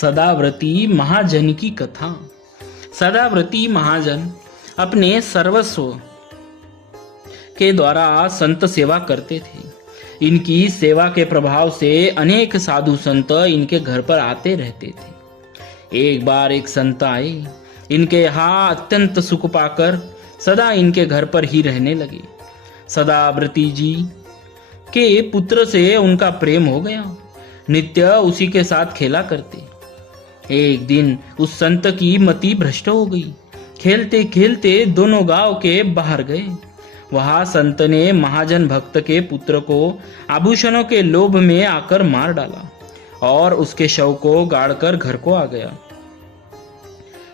सदाव्रती महाजन की कथा। सदाव्रती महाजन अपने सर्वस्व के द्वारा संत सेवा करते थे। इनकी सेवा के प्रभाव से अनेक साधु संत इनके घर पर आते रहते थे। एक बार एक संत आए, इनके यहाँ अत्यंत सुख पाकर सदा इनके घर पर ही रहने लगे। सदाव्रती जी के पुत्र से उनका प्रेम हो गया, नित्य उसी के साथ खेला करते। एक दिन उस संत की मति भ्रष्ट हो गई। खेलते खेलते दोनों गांव के बाहर गए। वहां संत ने महाजन भक्त के पुत्र को आभूषणों के लोभ में आकर मार डाला और उसके शव को गाड़कर घर को आ गया।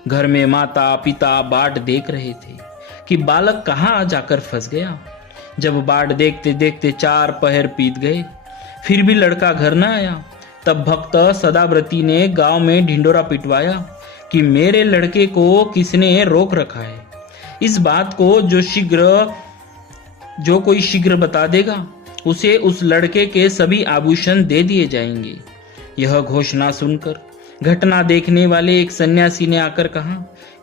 घर में माता पिता बाट देख रहे थे कि बालक कहाँ जाकर फंस गया। जब बाट देखते देखते 4 पहर बीत गए, फिर भी लड़का घर न आया। तब भक्त सदाव्रती ने गांव में ढिंडोरा पिटवाया कि मेरे लड़के को किसने रोक रखा है। इस बात को जो कोई शीघ्र बता देगा, उसे उस लड़के के सभी आभूषण दे दिए जाएंगे। यह घोषणा सुनकर घटना देखने वाले एक सन्यासी ने आकर कहा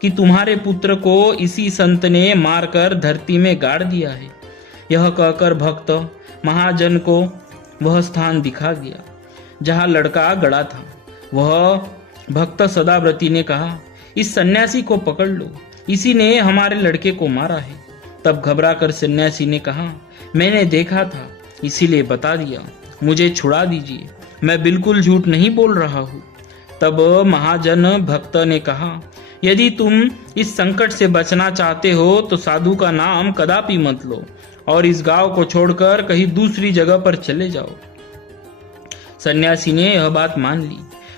कि तुम्हारे पुत्र को इसी संत ने मारकर धरती में गाड़ दिया है। यह कहकर भक्त महाजन को वह स्थान दिखा गया जहां लड़का गड़ा था। वह भक्त सदाव्रती ने कहा, इस सन्यासी को पकड़ लो, इसी ने हमारे लड़के को मारा है। तब घबराकर सन्यासी ने कहा, मैंने देखा था इसीलिए बता दिया, मुझे छुड़ा दीजिए, मैं बिल्कुल झूठ नहीं बोल रहा हूँ। तब महाजन भक्त ने कहा, यदि तुम इस संकट से बचना चाहते हो तो साधु का नाम कदापि मत लो और इस गांव को छोड़कर कहीं दूसरी जगह पर चले जाओ। सन्यासी ने यह बात मान ली।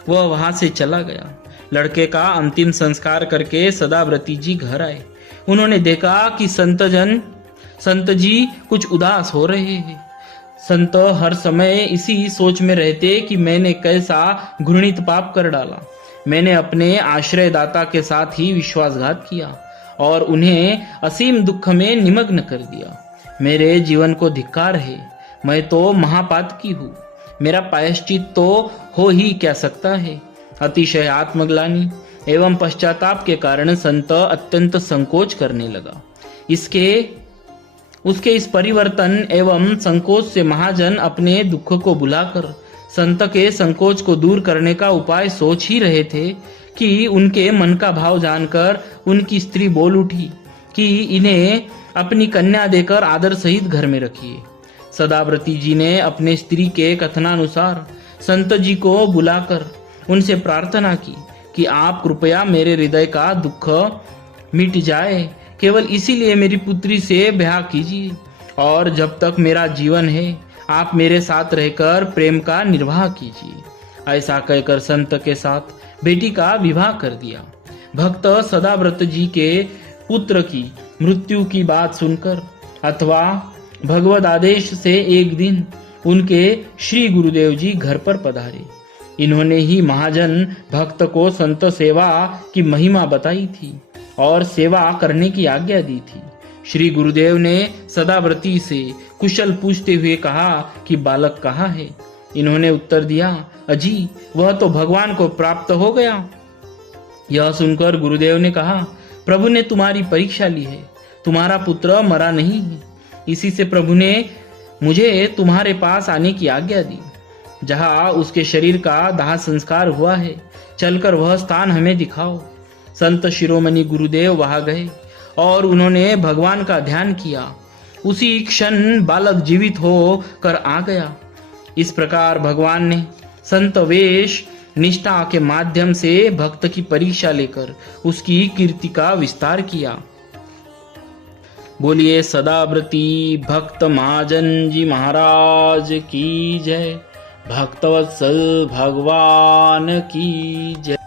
वह वहां से चला गया। लड़के का अंतिम संस्कार करके सदाव्रती जी घर आए। उन्होंने देखा कि संत जी कुछ उदास हो रहे हैं। संत हर समय इसी सोच में रहते कि मैंने कैसा घृणित पाप कर डाला। मैंने अपने आश्रयदाता के साथ ही विश्वासघात किया और उन्हें असीम दुख में निमग्न कर दिया। मेरे जीवन को धिक्कार है, मैं तो महापातकी हूँ। मेरा प्रायश्चित तो हो ही क्या सकता है। अतिशय आत्मग्लानि एवं पश्चाताप के कारण संत अत्यंत संकोच करने लगा। उसके इस परिवर्तन एवं संकोच से महाजन अपने दुख को भुलाकर संत के संकोच को दूर करने का उपाय सोच ही रहे थे कि उनके मन का भाव जानकर उनकी स्त्री बोल उठी कि इन्हें अपनी कन्या देकर आदर सहित घर में रखिए। सदाव्रती जी ने अपने स्त्री के कथनानुसार संत जी को बुलाकर उनसे प्रार्थना की कि आप कृपया मेरे हृदय का दुख मिट जाए, केवल इसीलिए मेरी पुत्री से ब्याह कीजिए और जब तक मेरा जीवन है आप मेरे साथ रहकर प्रेम का निर्वाह कीजिए। ऐसा कहकर संत के साथ बेटी का विवाह कर दिया। भक्त सदाव्रत जी के पुत्र की मृत्यु की बात सुनकर अथवा भगवद आदेश से एक दिन उनके श्री गुरुदेव जी घर पर पधारे। इन्होंने ही महाजन भक्त को संत सेवा की महिमा बताई थी और सेवा करने की आज्ञा दी थी। श्री गुरुदेव ने सदाव्रती से कुशल पूछते हुए कहा कि बालक कहाँ है। इन्होंने उत्तर दिया, अजी वह तो भगवान को प्राप्त हो गया। यह सुनकर गुरुदेव ने कहा, प्रभु ने तुम्हारी परीक्षा ली है, तुम्हारा पुत्र मरा नहीं है। इसी से प्रभु ने मुझे तुम्हारे पास आने की आज्ञा दी। जहाँ उसके शरीर का दाह संस्कार हुआ है, चलकर वह स्थान हमें दिखाओ। संत शिरोमणि गुरुदेव वहां गए और उन्होंने भगवान का ध्यान किया। उसी क्षण बालक जीवित हो कर आ गया। इस प्रकार भगवान ने संत वेश निष्ठा के माध्यम से भक्त की परीक्षा लेकर उसकी कीर्ति का विस्तार किया। बोलिए सदाव्रती भक्त महाजन जी महाराज की जय। भक्तवत्सल भगवान की जय।